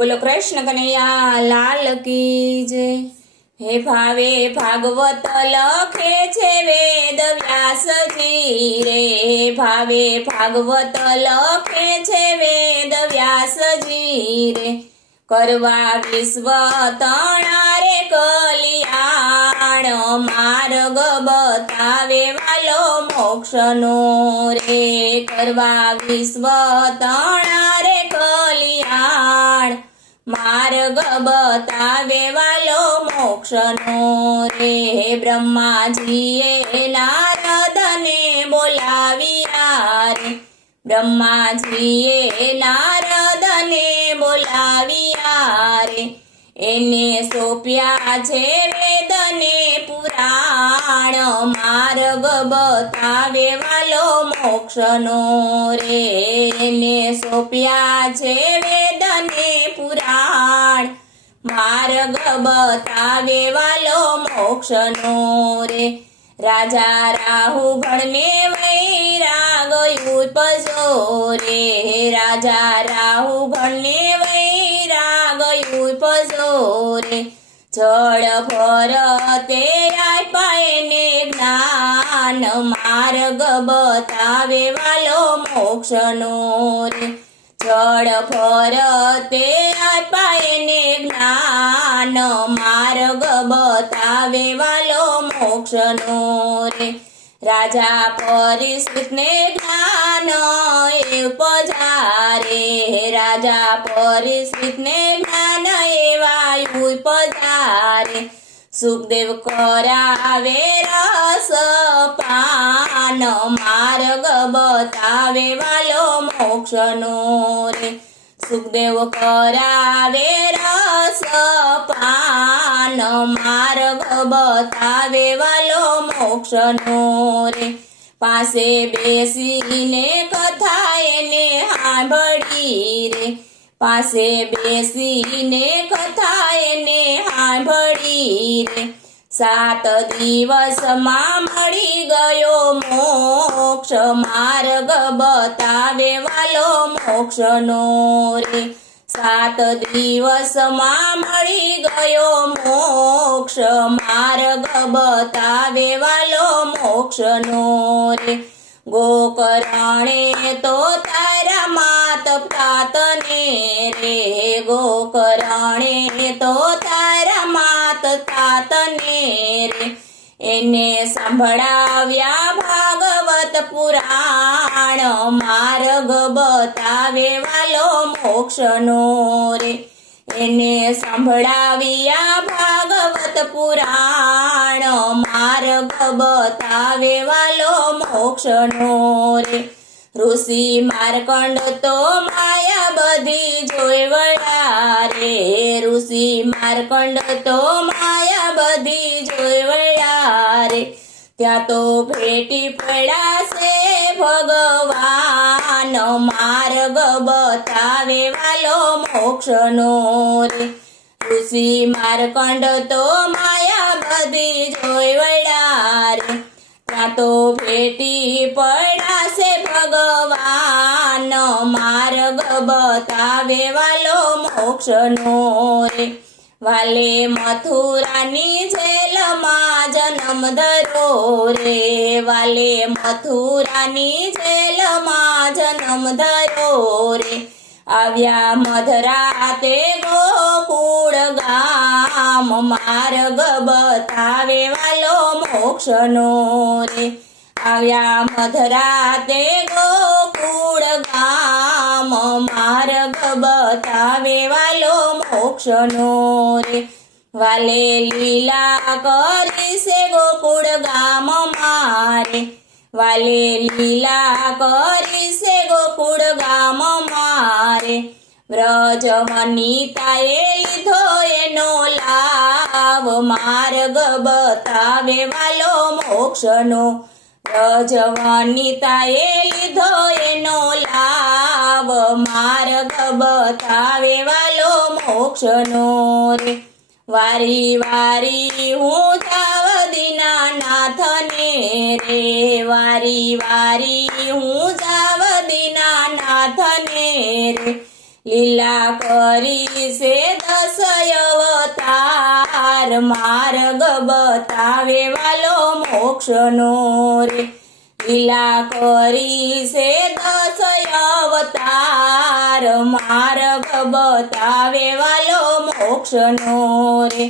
बोलो कृष्ण कन्हैया लाल की जय। हे भावे भागवत लखे छे वेद व्यास जी रे। हे भावे भागवत लखे छे वेद व्यास जी रे। करवा विश्व तणा रे कल्याण मार्ग बतावे वालो मोक्षनो रे। करवा विश्व तणा रे कल्याण मार्ग बतावे वालो मोक्षनो रे। ब्रह्माजीए नारदने बोलाविया रे। ब्रह्माजीए नारदने बोलाविया रे। एने सोप्या छे वेदने पुराण मार्ग बतावे वालो मोक्षनो रे। एने सोप्या छे वेदने पुराण मार्ग बतावे वालो मोक्षनो रे। राजा राहु गणने वैराग उपजो रे। राजा राहु गणने वैराग उपजो रे। जड़ भरते आपायने ज्ञान मार्ग बतावे वालो मोक्षनो रे। जड़ भरते आपायने ज्ञान मार्ग बतावे वालो मोक्षनो रे। राजा परीक्षित ने ज्ञान उपजारे। राजा परीक्षित ने ज्ञान एवा उपजारे। सुखदेव करावे रस पान मार्ग बतावे वालो मोक्षनो रे। सुखदेव करावे रस पान मार्ग बतावे वालो मोक्षनो रे। पासे बेसीने कथा एने सांभळी रे। पासे बेसीने कथा एने सांभळी रे। 7 દિવસમાં મળી ગયો મોક્ષ માર્ગ बतावे वालो मोक्षनो रे। 7 દિવસમાં મળી ગયો મોક્ષ માર્ગ बतावे वालो मोक्षनो रे। गोकर्णे तो तारा मात प्रातने रे। गोकर्णे तो तारा मात तातने रे। एने सांभळाव्या भागवत पुराण मार्ग बतावे वालो मोक्षनो रे। एने सांभळाव्या भागवत पुराण मार्ग बतावे वालो मोक्षनो रे। ऋषि मार्कंड तो माया बधी जोई वळ्या रे। ऋषि मार्कंड तो माया बधी जोई वळ्या रे। त्या तो भेटी पड्यासे भगवान मार्ग बतावे वालो मोक्षनो रे। ऋषि मार्कंड तो माया बधी जोई वळ्या रे। त्या तो भेटी पड्यासे भगवान मार्ग बतावे वालो मोक्षनो रे। वाले मथुरानी जेलमां जन्म धरो रे। वाले मथुरानी जेलमां जन्म धरो रे। આવ્યા મધરાતે ગોકુળ ગામ માર્ગ बतावे वालो मोक्षनो रे। આવ્યા મધરાતે ગોકુળ ગામ માર્ગ बतावे वालो मोक्षनो रे। वाले लीला करी से गोकुळ गाम मारे। वाले लीला करी से गोकुळ गाम मारे। व्रज वनिताए लीधो एनो लाभ मार्ग बतावे वालो मोक्षनो। व्रज वनिताए लीधो एनो लाभ मार्ग बतावे वालो मोक्षनो रे। वारी वारी हूँ जाव दीनानाथने रे। वारी वारी हूँ जाव दीनानाथने रे। લીલા કરી છે 10 અવતાર માર્ગ બતાવે વાલો મોક્ષનો રે લીલા કરી છે 10 અવતાર માર્ગ બતાવે વાલો મોક્ષનો રે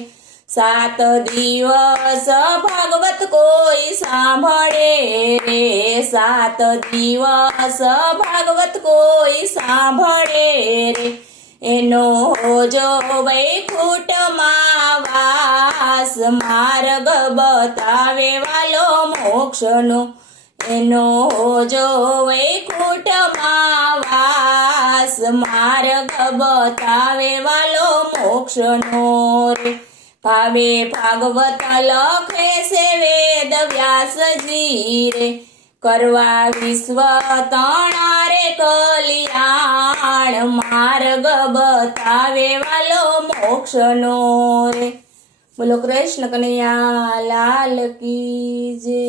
7 દિવસ ભાગવત કોઈ સાંભળે રે 7 દિવસ ભાગવત કોઈ સાંભળે રે એનો જો વૈકુંઠમાં વાસ માર્ગ બતાવે વાલો મોક્ષનો એનો જો વૈકુંઠમાં વાસ માર્ગ બતાવે વાલો મોક્ષનો રે ભાવે ભાગવત લખે છે વેદ વ્યાસજી રે કરવા વિશ્વ તણા રે કલ્યાણ માર્ગ બતાવે વાલો મોક્ષનો રે બોલો કૃષ્ણ કનૈયા લાલ કી જય।